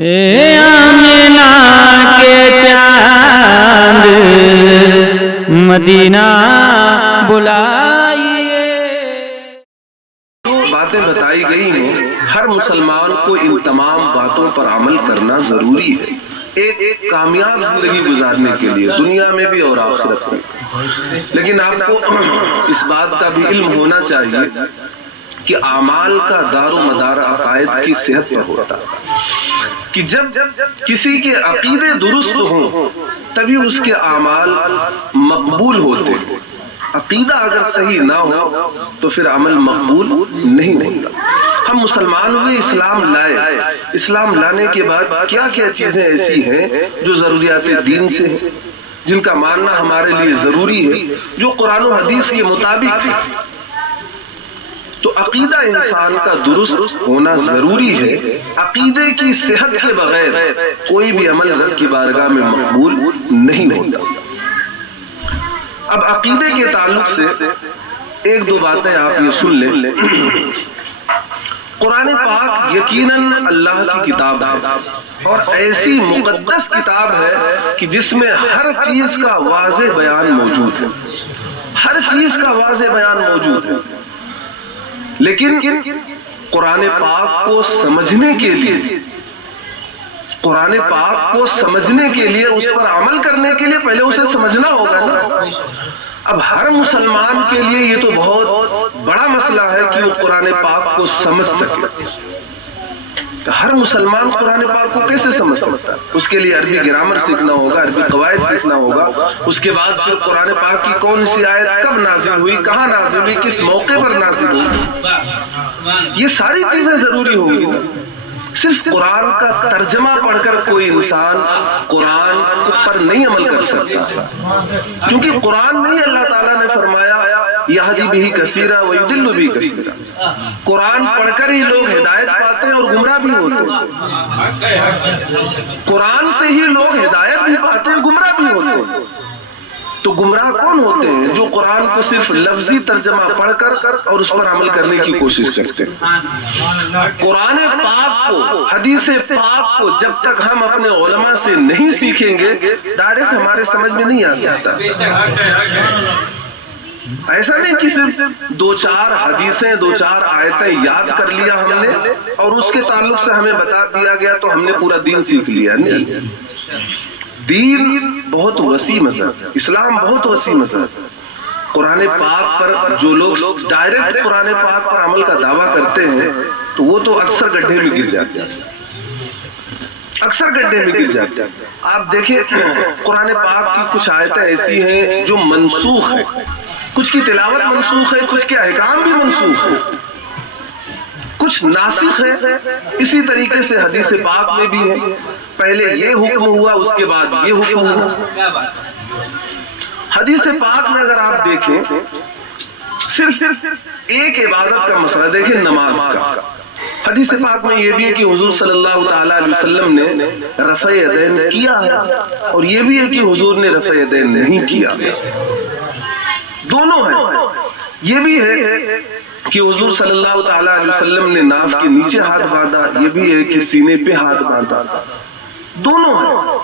اے آمینہ کے چاند مدینہ بلائیے. باتیں بتائی گئی ہیں، ہر مسلمان کو ان تمام باتوں پر عمل کرنا ضروری ہے ایک کامیاب زندگی گزارنے کے لیے، دنیا میں بھی اور آخرت میں. لیکن آپ کو اس بات کا بھی علم ہونا چاہیے کہ اعمال کا دار و مدار عقائد کی صحت پر ہوتا ہے، کہ جب کسی کے عقیدے درست ہوں تبھی اس کے اعمال مقبول ہوتے ہیں. عقیدہ اگر صحیح نہ ہو تو پھر عمل مقبول نہیں ہوتا. ہم مسلمان ہوئے، اسلام لائے، اسلام لانے کے بعد کیا کیا چیزیں ایسی ہیں جو ضروریات دین سے ہیں، جن کا ماننا ہمارے لیے ضروری ہے، جو قرآن و حدیث کے مطابق ہے. تو عقیدہ انسان کا درست ہونا ضروری ہے. عقیدے کی صحت کے بغیر کوئی بھی عمل رب کی بارگاہ میں مقبول نہیں ہوتا. اب عقیدے کے تعلق سے ایک دو باتیں آپ یہ سن لیں. قرآن پاک یقیناً اللہ کی کتاب ہے اور ایسی مقدس کتاب ہے کہ جس میں ہر چیز کا واضح بیان موجود ہے، ہر چیز کا واضح بیان موجود ہے. لیکن قرآن پاک کو سمجھنے کے لیے، قرآن پاک کو سمجھنے کے لیے، اس پر عمل کرنے کے لیے پہلے اسے سمجھنا ہوگا نا. اب ہر مسلمان کے لیے یہ تو بہت بڑا مسئلہ ہے کہ وہ قرآن پاک کو سمجھ سکے. ہر مسلمان قرآن پاک کو کیسے سمجھ سکتا ہے؟ اس کے لیے عربی گرامر سیکھنا ہوگا، عربی قواعد سیکھنا ہوگا. اس کے بعد پھر قرآن پاک کی کون سی آیت کب نازل ہوئی، کہاں نازل ہوئی، کس موقع پر نازل ہوئی، یہ ساری چیزیں ضروری ہوں گی. صرف قرآن کا ترجمہ پڑھ کر کوئی انسان قرآن پر نہیں عمل کر سکتا، کیونکہ قرآن میں ہی اللہ تعالیٰ نے فرمایا یہدی بہ کثیرا ویضل بہ کثیرا. قرآن پڑھ کر ہی لوگ ہدایت پاتے ہیں اور گمراہ بھی ہوتے ہیں. قرآن سے ہی لوگ ہدایت بھی پاتے ہیں، گمراہ بھی ہوتے ہیں. تو گمراہ کون ہوتے ہیں؟ جو قرآن کو صرف لفظی ترجمہ پڑھ کر اور اس پر عمل کرنے کی کوشش کرتے ہیں. قرآن پاک کو، حدیث پاک کو جب تک ہم اپنے علماء سے نہیں سیکھیں گے ڈائریکٹ ہمارے سمجھ میں نہیں آ سکتا. ایسا نہیں کہ صرف دو چار حدیثیں، دو چار آیتیں یاد کر لیا ہم نے اور اس کے تعلق سے ہمیں بتا دیا گیا تو ہم نے پورا دین سیکھ لیا. نہیں، دین بہت وسیع مذہب ہے، اسلام بہت وسیع مذہب ہے. قرآن پاک پر جو لوگ ڈائریکٹ قرآن پاک پر عمل کا دعویٰ کرتے ہیں تو وہ تو اکثر گڈھے میں گر جاتے ہیں، اکثر گڈھے میں گر جاتے ہیں. آپ دیکھیں قرآن پاک کی کچھ آیتیں ایسی ہیں جو منسوخ ہیں، کچھ کی تلاوت منسوخ ہے، کچھ کے احکام بھی منسوخ ہیں، کچھ ناسخ ہے. اسی طریقے سے حدیث پاک میں بھی ہے، پہلے یہ حکم ہوا اس کے بعد یہ حکم ہوا. حدیث پاک میں اگر آپ دیکھیں صرف ایک عبادت کا مسئلہ دیکھیں، نماز کا. حدیث پاک میں یہ بھی ہے کہ حضور صلی اللہ تعالیٰ علیہ وسلم نے رفع یدین کیا ہے اور یہ بھی ہے کہ حضور نے رفع یدین نہیں کیا. دونوں ہیں. یہ بھی ہے کہ حضور صلی اللہ تعالیٰ علیہ وسلم نے ناف کے نیچے ہاتھ باندھا، یہ بھی ہے کہ سینے پہ ہاتھ باندھا. دونوں ہیں.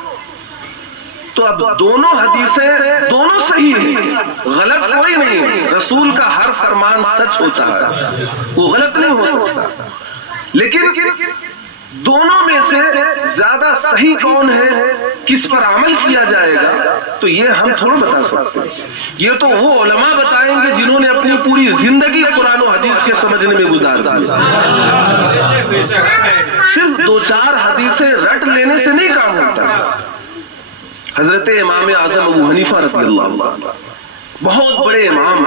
تو اب دونوں حدیثیں دونوں صحیح ہیں، غلط کوئی نہیں ہے. رسول کا ہر فرمان سچ ہوتا ہے، وہ غلط نہیں ہو سکتا. لیکن دونوں میں سے زیادہ صحیح کون ہے، کس پر عمل کیا جائے گا، تو یہ ہم تھوڑا بتا سکتے ہیں. یہ تو وہ علماء بتائیں گے جنہوں نے اپنی پوری زندگی قرآن و حدیث کے سمجھنے میں گزار دی. صرف دو چار حدیثیں رٹ لینے سے نہیں کام ہوتا. حضرت امام اعظم ابو حنیفہ رضی اللہ عنہ بہت بڑے امام،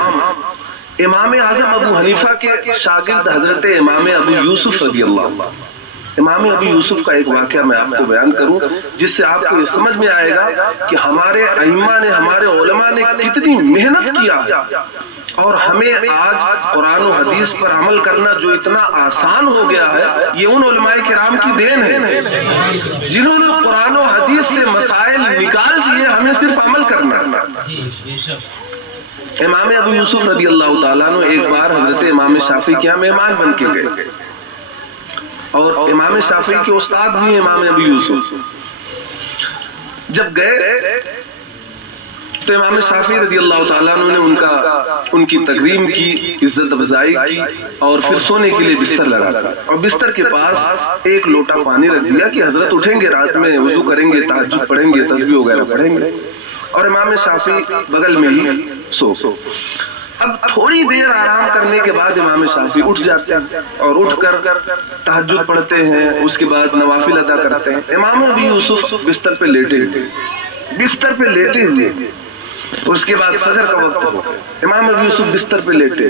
امام اعظم ابو حنیفہ کے شاگرد حضرت امام ابو یوسف رضی اللہ عنہ. امام ابو یوسف کا ایک واقعہ میں آپ کو بیان کروں جس سے آپ کو یہ سمجھ میں آئے گا کہ ہمارے ائمہ نے، ہمارے علماء نے کتنی محنت کیا اور ہمیں آج قرآن و حدیث پر عمل کرنا جو اتنا آسان ہو گیا ہے، یہ ان علماء کرام کی دین ہے جنہوں نے قرآن و حدیث سے مسائل نکال دیے، ہمیں صرف عمل کرنا. امام ابو یوسف رضی اللہ تعالیٰ عنہ ایک بار حضرت امام شافعی کے یہاں مہمان بن کے گئے. اور امام شافعی کے استاد بھی ہیں امام ابی یوسف. جب گئے تو امام شافعی رضی اللہ تعالیٰ عنہ نے ان کی تکریم کی، عزت افزائی کی، اور پھر سونے کے لیے بستر لگا اور بستر کے پاس ایک لوٹا پانی رکھ دیا کہ حضرت اٹھیں گے رات میں وضو کریں گے، تہجد پڑھیں گے، تسبیح وغیرہ پڑھیں گے، اور امام شافعی بغل میں ہی سو. اب تھوڑی دیر آرام کرنے کے بعد امام شافعی اٹھ جاتے ہیں اور اٹھ کر تہجد پڑھتے ہیں، اس کے بعد نوافل ادا کرتے ہیں. امام ابی یوسف بستر پہ لیٹے ہوئے. اس کے بعد فجر کا وقت ہو گیا، امام ابی یوسف بستر پہ لیٹے،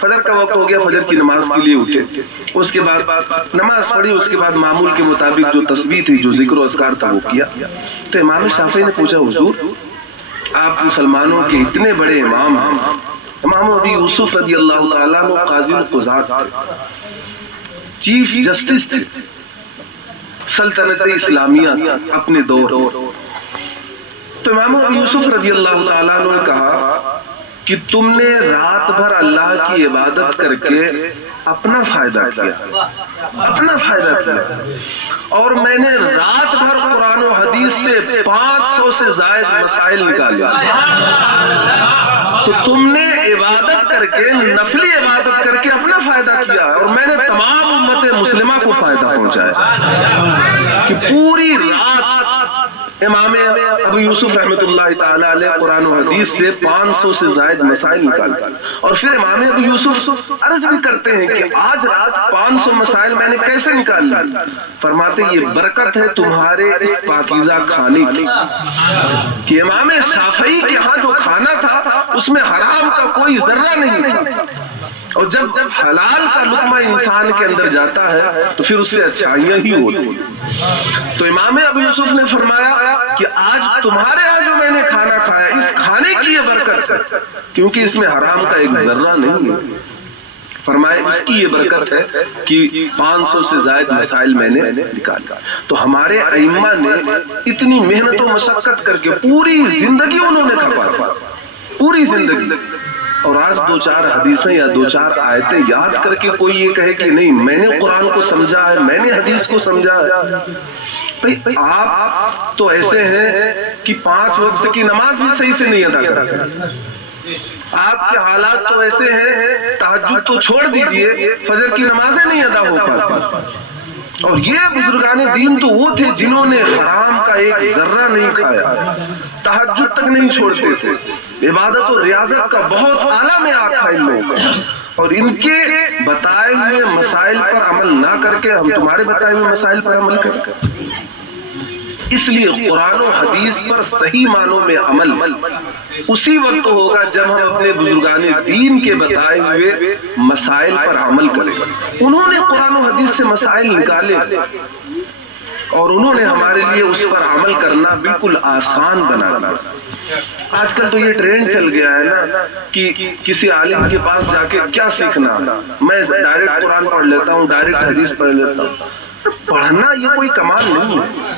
فجر کا وقت ہو گیا، فجر کی نماز کے لیے اٹھے. اس کے بعد نماز پڑھی، اس کے بعد معمول کے مطابق جو تسبیح تھی، جو ذکر و اذکار تھا وہ کیا. تو امام شافعی نے پوچھا حضور آپ مسلمانوں کے اتنے بڑے امام ہیں. امام ابی یوسف رضی اللہ تعالیٰ عنہ قاضی القضات تھے، چیف جسٹس تھے سلطنت اسلامیہ اپنے دور. تو امام ابی یوسف رضی اللہ تعالیٰ عنہ نے کہا کہ تم نے رات بھر اللہ کی عبادت کر کے اپنا فائدہ کیا، اور میں نے رات بھر قرآن و حدیث سے 500 سے زائد مسائل نکالے. تو تم نے عبادت کر کے، نفلی عبادت کر کے اپنا فائدہ کیا، اور میں نے تمام امت مسلمہ کو فائدہ پہنچایا. کہ پوری رات امام ابو یوسف رحمۃ اللہ تعالیٰ علیہ قرآن و حدیث سے 500 سے زائد مسائل نکالے. اور پھر امام ابو یوسف عرض بھی کرتے ہیں کہ آج رات 500 مسائل میں نے کیسے نکال لی؟ فرماتے یہ برکت ہے تمہارے اس پاکیزہ کھانے کی، کہ امام شافعی کے ہاں جو کھانا تھا اس میں حرام کا کوئی ذرہ نہیں تھا. اور جب حلال کا لقمہ انسان کے اندر جاتا ہے تو پھر اس سے اچھائیاں ہی ہوتی. تو امام ابو یوسف نے فرمایا کہ آج تمہارے ہاں جو میں نے کھانا کھایا، اس کھانے کی یہ برکت ہے، کیونکہ اس میں حرام کا ایک ذرہ نہیں ہے. فرمائے اس کی یہ برکت ہے کہ 500 سے زائد مسائل میں نے نکالا. تو ہمارے ائمہ نے اتنی محنت و مشقت کر کے پوری زندگی انہوں نے کھپا، پوری زندگی. اور آج 2-4 حدیثیں یا 2-4 آیتیں یاد کر کے کوئی یہ کہے کہ نہیں میں نے قرآن کو سمجھا ہے، میں نے حدیث کو سمجھا ہے. بھئی آپ تو ایسے ہیں کہ 5 وقت کی نماز بھی صحیح سے نہیں ادا کرتے. آپ کے حالات تو ایسے ہیں، تہجد تو چھوڑ دیجئے، فجر کی نمازیں نہیں ادا ہو پاتی. اور یہ بزرگان دین تو وہ تھے جنہوں نے حرام کا ایک ذرہ نہیں کھایا، تہجد تک نہیں چھوڑتے تھے. عبادت و ریاضت کا بہت اعلیٰ معیار تھا ان لوگوں کا. اور ان کے بتائے ہوئے مسائل پر عمل نہ کر کے ہم تمہارے بتائے ہوئے مسائل پر عمل کریں. اس لیے قرآن و حدیث پر صحیح معنوں میں عمل اسی وقت ہوگا جب ہم اپنے بزرگان دین کے بتائے ہوئے مسائل پر عمل کریں. انہوں نے قرآن و حدیث سے مسائل نکالے اور انہوں نے ہمارے لیے اس پر عمل کرنا بالکل آسان بنا دیا. آج کل تو یہ ٹرینڈ چل گیا ہے نا کہ کسی عالم کے پاس جا کے کیا سیکھنا، میں ڈائریکٹ قرآن پڑھ لیتا ہوں، ڈائریکٹ حدیث پڑھ لیتا ہوں. پڑھنا یہ کوئی کمال نہیں ہے،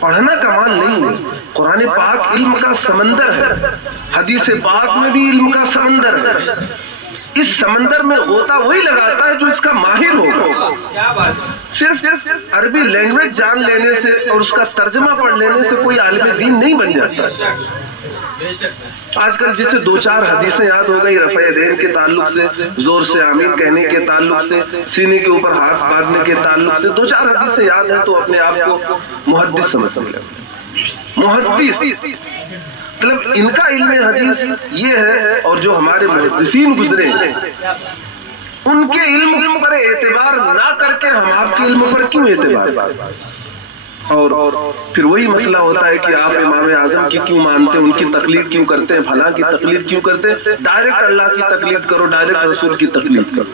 پڑھنا کمال نہیں ہے. قرآن پاک علم کا سمندر ہے، حدیث پاک میں بھی علم کا سمندر ہے. اس سمندر میں غوطہ وہی لگاتا ہے جو اس کا ماہر ہوگا. صرف عربی لینگویج جان لینے سے اور اس کا ترجمہ پڑھ لینے سے کوئی عالم دین نہیں بن جاتا. آج کل جسے 2-4 حدیثیں یاد ہو گئی رفع یدین کے تعلق سے، زور سے آمین کہنے کے تعلق سے، سینے کے اوپر ہاتھ باندھنے کے تعلق سے 2-4 حدیثیں یاد ہیں تو اپنے آپ کو محدث سمجھنے لگے. محدث مطلب ان کا علم حدیث یہ ہے. اور جو ہمارے محدثین گزرے ان کے علم پر اعتبار نہ کر کے ہم آپ کے علم پر کیوں اعتبار؟ اور پھر وہی مسئلہ ہوتا ہے کہ آپ امام اعظم کی کیوں مانتے ہیں، ان کی تقلید کیوں کرتے ہیں، فلاں کی تقلید کیوں کرتے ہیں. ڈائریکٹ اللہ کی تقلید کرو، ڈائریکٹ رسول کی تقلید کرو،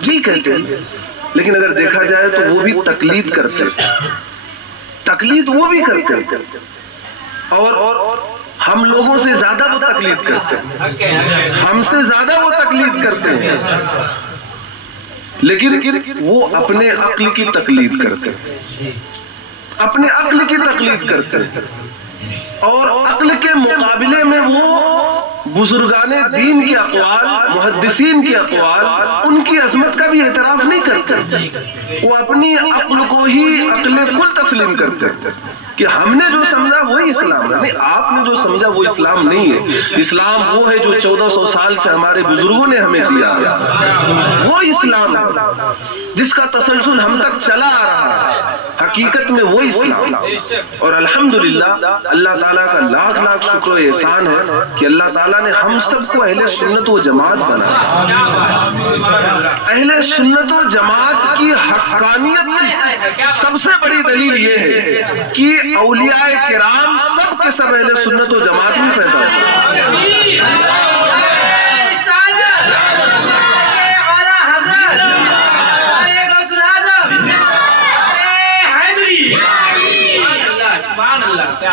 یہی کہتے ہیں. لیکن اگر دیکھا جائے تو وہ بھی تقلید کرتے ہیں، تقلید وہ بھی کرتے ہیں، اور ہم لوگوں سے زیادہ وہ تقلید کرتے ہیں، ہم سے زیادہ وہ تقلید کرتے ہیں. لیکن وہ اپنے عقل کی تقلید کرتے ہیں، اپنے عقل کی تقلید کرتے ہیں. اور عقل کے مقابلے میں وہ بزرگان دین کے اقوال، محدثین کے اقوال، ان کی عظمت کا بھی اعتراف نہیں کرتے، وہ اپنی عقل کو ہی عقل کل تسلیم کرتے کہ ہم نے جو سمجھا وہی اسلام ہے۔ نہیں، آپ نے جو سمجھا وہ اسلام نہیں ہے۔ اسلام وہ ہے جو 1400 سال سے ہمارے بزرگوں نے ہمیں دیا، وہ اسلام ہے جس کا تسلسل ہم تک چلا آ رہا ہے، حقیقت میں وہ اسلام۔ اور الحمدللہ اللہ تعالیٰ کا لاکھ لاکھ شکر و احسان ہے کہ اللہ تعالیٰ نے ہم سب کو اہل سنت و جماعت بنایا۔ اہل سنت و جماعت کی حقانیت کی سب سے بڑی دلیل یہ ہے کہ اولیاء کرام سب کے سب اہل سنت و جماعت میں پیدا ہوئے۔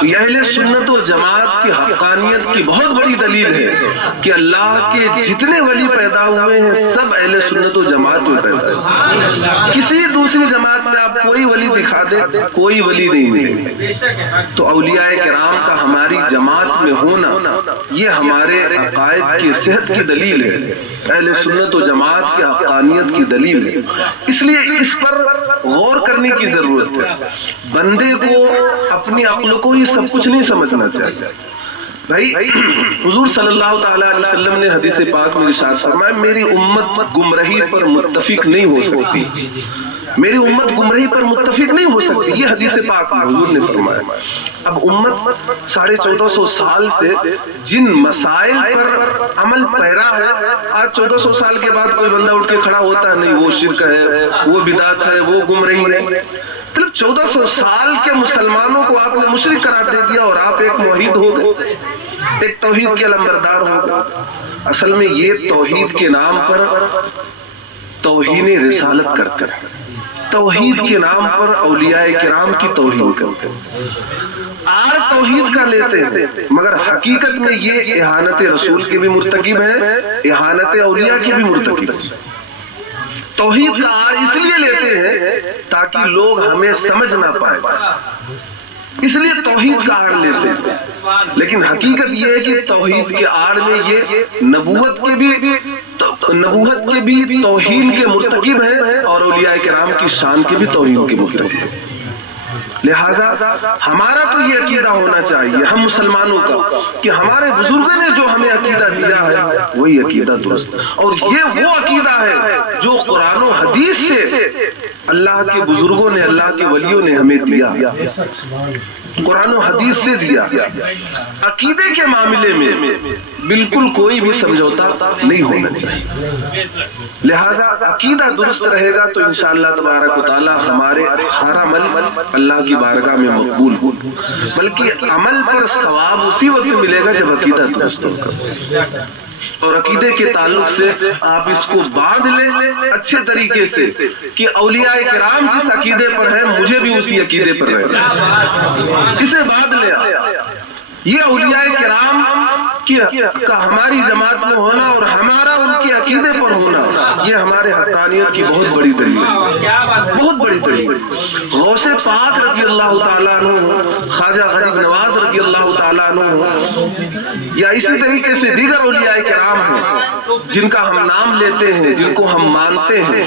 یہ اہل سنت و جماعت کی حقانیت کی بہت بڑی دلیل ہے کہ اللہ کے جتنے ولی پیدا ہوئے ہیں سب اہل سنت و جماعت میں پیدا ہوئے۔ کسی دوسری جماعت میں آپ کوئی ولی دکھا دیں، کوئی ولی نہیں ملے گا۔ تو اولیاء کرام کا ہماری جماعت میں ہونا یہ ہمارے عقائد کی صحت کی دلیل ہے، اہل سنت و جماعت کی حقانیت کی دلیل ہے۔ اس لیے اس پر غور کرنے کی ضرورت ہے۔ بندے کو اپنی عقل کو ہی سب کچھ نہیں سمجھنا چاہیے۔ بھائی حضور صلی اللہ تعالیٰ علیہ وسلم نے حدیث پاک میں ارشاد فرمایا میری امت گمراہی پر متفق نہیں ہو سکتی، میری امت گمراہی پر متفق نہیں ہو سکتی، یہ حدیث پاک میں حضور نے فرمایا۔ اب امت 1450 سال سے جن مسائل پر عمل پیرا ہے، آج 1400 سال کے بعد کوئی بندہ اٹھ کے کھڑا ہوتا ہے نہیں وہ شرک ہے، وہ بدعت ہے، وہ گمراہی ہے۔ مطلب 1400 سال کے مسلمانوں کو آپ نے مشرک قرار دے دیا اور آپ ایک موحد ہو گئے، ایک توحید کے علمبردار ہو گئے۔ اصل میں یہ توحید کے نام پر توہین رسالت کرتے ہیں، توحید کے نام پر اولیاء کرام کی توہین کرتے ہیں، آر توحید کا لیتے ہیں، مگر حقیقت میں یہ اہانت رسول کے بھی مرتکب ہے، اہانت اولیاء کے بھی مرتکب ہے۔ توحید کا آر اس لیے لیتے ہیں تاکہ لوگ ہمیں سمجھ نہ پائے، اس لیے توحید کا آڑ لیتے ہیں، لیکن حقیقت یہ ہے کہ توحید کے آڑ میں یہ نبوت کے بھی توہین کے مرتکب ہیں اور اولیاء کرام کی شان کے بھی توہین کے مرتکب ہیں۔ لہٰذا ہمارا تو یہ عقیدہ ہونا چاہیے ہم مسلمانوں کا کہ ہمارے بزرگوں نے جو ہمیں عقیدہ دیا ہے وہی عقیدہ درست، اور یہ وہ عقیدہ ہے جو قرآن و حدیث سے اللہ کے بزرگوں نے، اللہ کے ولیوں نے ہمیں دیا، قرآن و حدیث سے دیا۔ عقیدے کے معاملے میں بالکل کوئی بھی سمجھوتا نہیں ہونا چاہیے۔ لہٰذا عقیدہ درست رہے گا تو انشاءاللہ تبارک و تعالی ہمارے ہر عمل اللہ کی بارگاہ میں مقبول ہو، بلکہ عمل پر ثواب اسی وقت ملے گا جب عقیدہ درست ہوگا۔ اور عقیدے کے تعلق سے آپ اس کو باندھ لیں اچھے طریقے سے کہ اولیاء کرام جس عقیدے پر ہیں مجھے بھی اسی عقیدے پر رہنا، اسے باندھ لیں۔ یہ اولیاء کرام کا ہماری جماعت میں ہونا اور ہمارا ان کے عقیدے پر ہونا یہ ہمارے حقانیت کی بہت بڑی دلیل ہے، بہت بڑی دلیل ہے۔ غوث پاک رضی اللہ تعالیٰ عنہ، خواجہ غریب نواز رضی اللہ تعالیٰ عنہ، یا اسی طریقے سے دیگر اولیاء کرام ہیں جن کا ہم نام لیتے ہیں، جن کو ہم مانتے ہیں،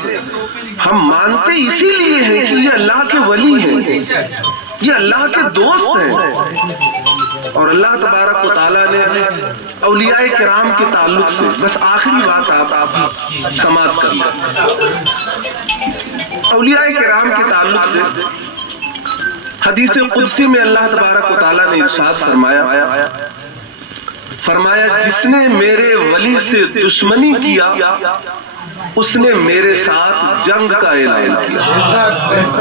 ہم مانتے اسی لیے ہیں کہ یہ اللہ کے ولی ہیں، یہ اللہ کے دوست ہیں۔ اور اللہ تبارک و تعالیٰ نے اولیاء کرام کے تعلق سے بس آخری بات آپ سماعت کرنا، اولیاء کرام کے تعلق سے حدیث قدسی میں اللہ تبارک و تعالیٰ نے ارشاد فرمایا جس نے میرے ولی سے دشمنی کیا اس نے میرے ساتھ جنگ کا اعلان کیا،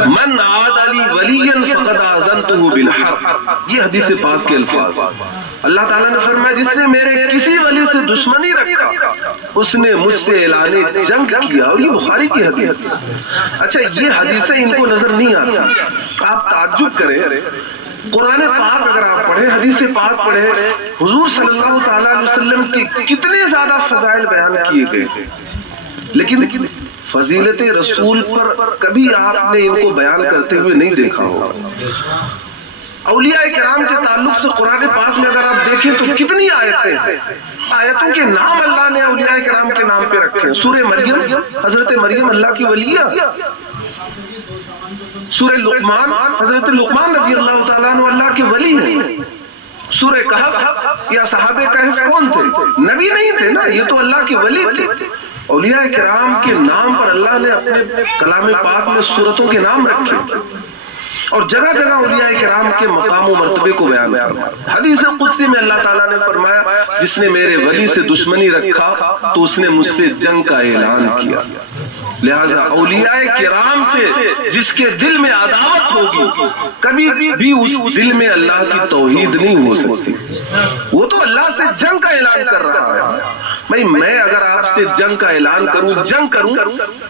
من عاد علی ولیا فقد آذنتہ بالحرب، یہ حدیث پاک کے الفاظ۔ اللہ تعالیٰ نے فرمایا جس نے میرے کسی ولی سے دشمنی رکھا اس نے مجھ سے اعلان جنگ کیا، اور یہ بخاری کی حدیث۔ اچھا یہ حدیثیں ان کو نظر نہیں آتی، آپ تعجب کریں قرآن پاک اگر آپ پڑھیں، حدیث پاک پڑھیں، حضور صلی اللہ تعالیٰ علیہ وسلم کی کتنے زیادہ فضائل بیان کیے گئے ہیں، لیکن فضیلت رسول پر کبھی آپ نے ان کو بیان کرتے ہوئے نہیں دیکھا ہوگا۔ اولیاء کرام کے تعلق سے قرآن پاک میں اگر آپ دیکھیں تو کتنی آیتیں ہیں، آیتوں کے نام اللہ نے اولیاء کرام کے نام پہ رکھے ہیں۔ سورہ مریم، حضرت مریم اللہ کی ولیہ، سورہ لقمان، حضرت لقمان رضی اللہ تعالیٰ عنہ اللہ کے ولی ہیں۔ سورہ کہف، یا صحابہ کہف کون تھے؟ نبی نہیں تھے نا، یہ تو اللہ کے ولی تھے۔ اولیاء کرام کے نام پر اللہ نے اپنے کلام پاک میں سورتوں کے نام رکھے، اور جگہ جگہ اولیاء کرام کے مقام و مرتبے کو بیان فرمایا۔ حدیث قدسی میں اللہ تعالیٰ نے فرمایا، جس نے میرے ولی سے دشمنی رکھا تو اس نے مجھ سے جنگ کا اعلان کیا۔ لہذا اولیاء کرام سے جس کے دل میں عداوت ہوگی، کبھی بھی اس دل میں اللہ کی توحید نہیں ہو سکتی۔ وہ تو اللہ سے جنگ کا اعلان کر رہا ہے۔ بھائی میں اگر آپ سے جنگ کا اعلان کروں، جنگ کروں،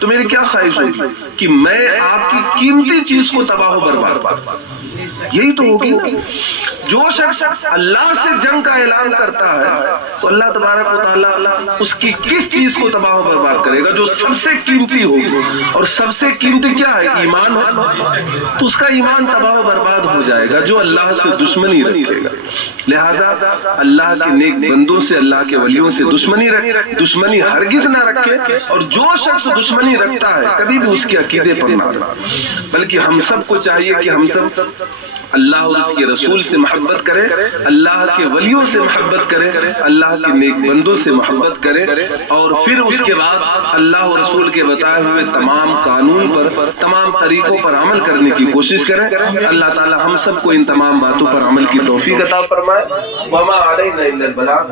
تو میری کیا خواہش ہوگی کہ میں آپ کی قیمتی چیز کو تباہ و برباد کروں، یہی تو ہوگی نا۔ جو شخص اللہ سے جنگ کا اعلان کرتا ہے تو اللہ تبارک و تعالیٰ اس کی کس چیز کو تباہ و برباد کرے گا؟ جو سب سے قیمتی ہوگی، اور سب سے قیمتی کیا ہے؟ ایمان ہو، تو اس کا ایمان تباہ و برباد ہو جائے گا جو اللہ سے دشمنی رکھے گا۔ لہٰذا اللہ کے نیک بندوں سے، اللہ کے ولیوں سے دشمنی ہرگز نہ رکھے، اور جو شخص دشمنی رکھتا ہے کبھی بھی اس کے عقیدے پر نہ رکھے، بلکہ ہم سب کو چاہیے کہ ہم سب اللہ اور اس کے رسول سے محبت کرے، اللہ کے ولیوں سے محبت کرے، اللہ کے نیک بندوں سے محبت کرے، اور پھر اس کے بعد اللہ اور رسول کے بتائے ہوئے تمام قانون پر، تمام طریقوں پر عمل کرنے کی کوشش کریں۔ اللہ تعالی ہم سب کو ان تمام باتوں پر عمل کی توفیق عطا فرمائے۔ وما علینا الا البلاغ۔